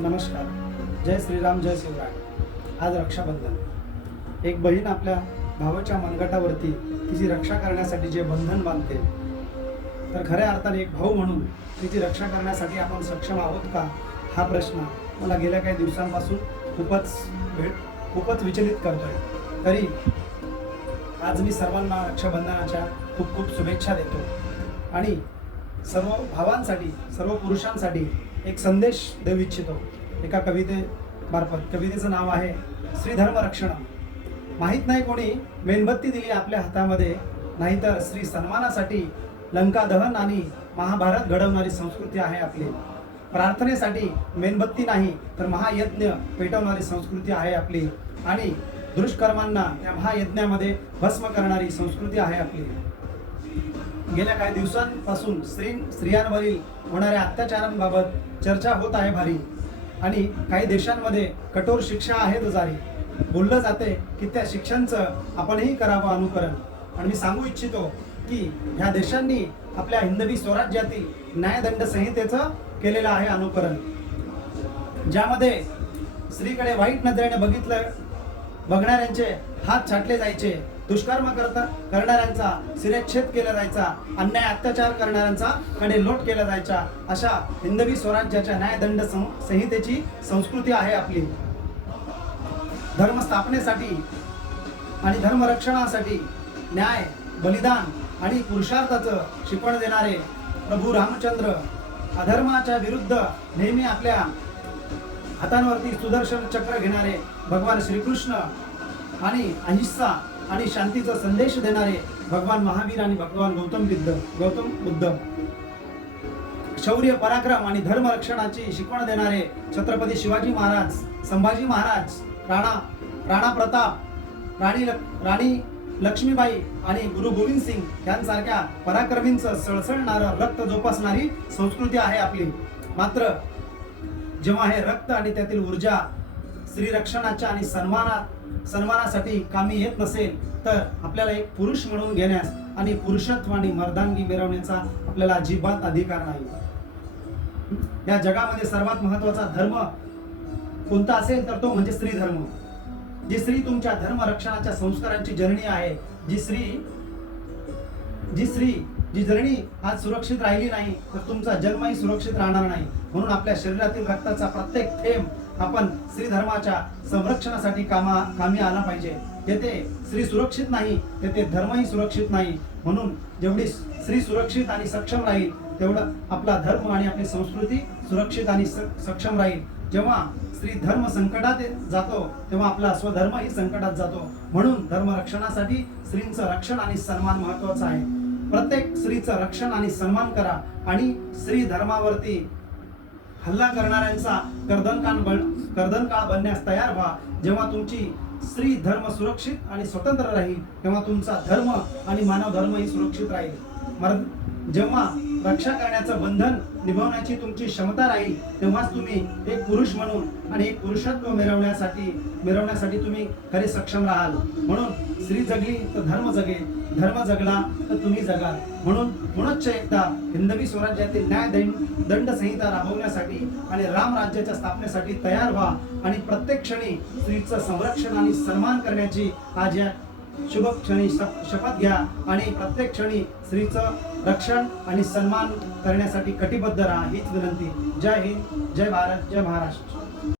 नमस्कार. जय श्रीराम, जय शिवराय. आज रक्षाबंधन. एक बहीण आपल्या भावाच्या मनगटावरती तिची रक्षा करण्यासाठी जे बंधन बांधते, तर खऱ्या अर्थाने एक भाऊ म्हणून तिची रक्षा करण्यासाठी आपण सक्षम आहोत का, हा प्रश्न मला गेल्या काही दिवसांपासून खूपच विचलित करतोय. तरी आज मी सर्वांना रक्षाबंधनाच्या खूप खूप शुभेच्छा देतो आणि सर्व भावांसाठी, सर्व पुरुषांसाठी एक संदेश देऊ इच्छितो एका कवितेमार्फत. कवितेचं नाव आहे श्रीधर्म रक्षण. माहीत नाही कोणी मेणबत्ती दिली आपल्या हातामध्ये, नाहीतर श्री सन्मानासाठी लंका दहन आणि महाभारत घडवणारी संस्कृती आहे आपली. प्रार्थनेसाठी मेणबत्ती नाही तर महायज्ञ पेटवणारी संस्कृती आहे आपली आणि दुष्कर्मांना त्या महायज्ञामध्ये भस्म करणारी संस्कृती आहे आपली. गेल्या काही दिवसांपासून स्त्रियांवरील होणाऱ्या अत्याचारांबाबत चर्चा होत आहे भारी आणि काही देशांमध्ये कठोर शिक्षा आहेत जारी. बोललं जाते की त्या शिक्षांचं आपणही करावं अनुकरण. आणि मी सांगू इच्छितो की ह्या देशांनी आपल्या हिंदवी स्वराज्यातील न्यायदंड संहितेचं केलेलं आहे अनुकरण, ज्यामध्ये स्त्रीकडे वाईट नजरेने बघणाऱ्यांचे हात छाटले जायचे, दुष्कर्म करणाऱ्यांचा शिरच्छेद केला जायचा, अन्याय अत्याचार करणाऱ्यांचा कडेलोट केला जायचा. अशा हिंदवी स्वराज्याच्या न्यायदंड संहितेची संस्कृती आहे आपली. धर्म स्थापनेसाठी आणि धर्मरक्षणासाठी न्याय, बलिदान आणि पुरुषार्थाचं शिकवण देणारे प्रभू रामचंद्र, अधर्माच्या विरुद्ध नेहमी आपल्या हातांवरती सुदर्शन चक्र घेणारे भगवान श्रीकृष्ण आणि अहिंसा आणि शांतीचा संदेश देणारे भगवान महावीर आणि भगवान गौतम बुद्ध, शौर्य, पराक्रम आणि धर्मरक्षणाची शिकवण देणारे छत्रपती शिवाजी महाराज, संभाजी महाराज, राणा प्रताप, राणी लक्ष्मीबाई आणि गुरु गोविंद सिंग यांसारख्या पराक्रमींचं सळसळणारं रक्त जोपासणारी संस्कृती आहे आपली. मात्र जेव्हा हे रक्त आणि त्यातील ऊर्जा स्त्रीरक्षणाच्या आणि सन्मानासाठी कामी येत नसेल, तर आपल्याला एक पुरुष म्हणून घेण्यास आणि पुरुषत्व आणि मर्दानगी मिरवण्याचा आपल्याला अजिबात अधिकार नाही. या जगामध्ये सर्वात महत्वाचा धर्म कोणता असेल तर तो म्हणजे स्त्री धर्म. जी स्त्री तुमच्या धर्मरक्षणाच्या संस्कारांची जननी आहे, जी जननी आज सुरक्षित राहिली नाही तर तुमचा जन्मही सुरक्षित राहणार नाही. म्हणून आपल्या शरीरातील रक्ताचा प्रत्येक थेंब आपण स्त्री धर्माच्या संरक्षणासाठी कामी आला पाहिजे. जेथे स्त्री सुरक्षित नाही तेथे धर्मही सुरक्षित नाही. म्हणून जेवढी स्त्री सुरक्षित आणि सक्षम राहील तेवढं आपला धर्म आणि आपली संस्कृती सुरक्षित आणि सक्षम राहील. जेव्हा स्त्री धर्म संकटात जातो तेव्हा आपला स्वधर्मही संकटात जातो. म्हणून धर्मरक्षणासाठी स्त्रीचं रक्षण आणि सन्मान महत्वाचा आहे. प्रत्येक स्त्रीचं रक्षण आणि सन्मान करा आणि स्त्री धर्मावरती हल्ला करणाऱ्यांचा कर्दनकाळ बनण्यास तयार व्हा. जेव्हा तुमची स्त्री धर्म सुरक्षित आणि स्वतंत्र राहील तेव्हा तुमचा धर्म आणि मानव धर्मही सुरक्षित राहील. जेव्हा रक्षा करण्याचं बंधन निभावण्याची तुमची क्षमता राहील तेव्हाच तुम्ही एक पुरुष म्हणून आणि एक पुरुषत्व मिरवण्यासाठी तुम्ही खरे सक्षम राहाल. म्हणून स्त्री जगली तर धर्म जगेल, धर्म जगला तर तुम्ही जगाल. म्हणून पुनश्च एकदा हिंदवी स्वराज्यातील न्यायदंड संहिता राबवण्यासाठी आणि राम राज्याच्या स्थापनेसाठी तयार व्हा आणि प्रत्येक क्षणी स्त्रीचं संरक्षण आणि सन्मान करण्याची आज या शुभ क्षणी शपथ घ्या आणि प्रत्येक क्षणी स्त्रीचं रक्षण आणि सन्मान करण्यासाठी कटिबद्ध राहा, हीच विनंती. जय हिंद, जय भारत, जय महाराष्ट्र.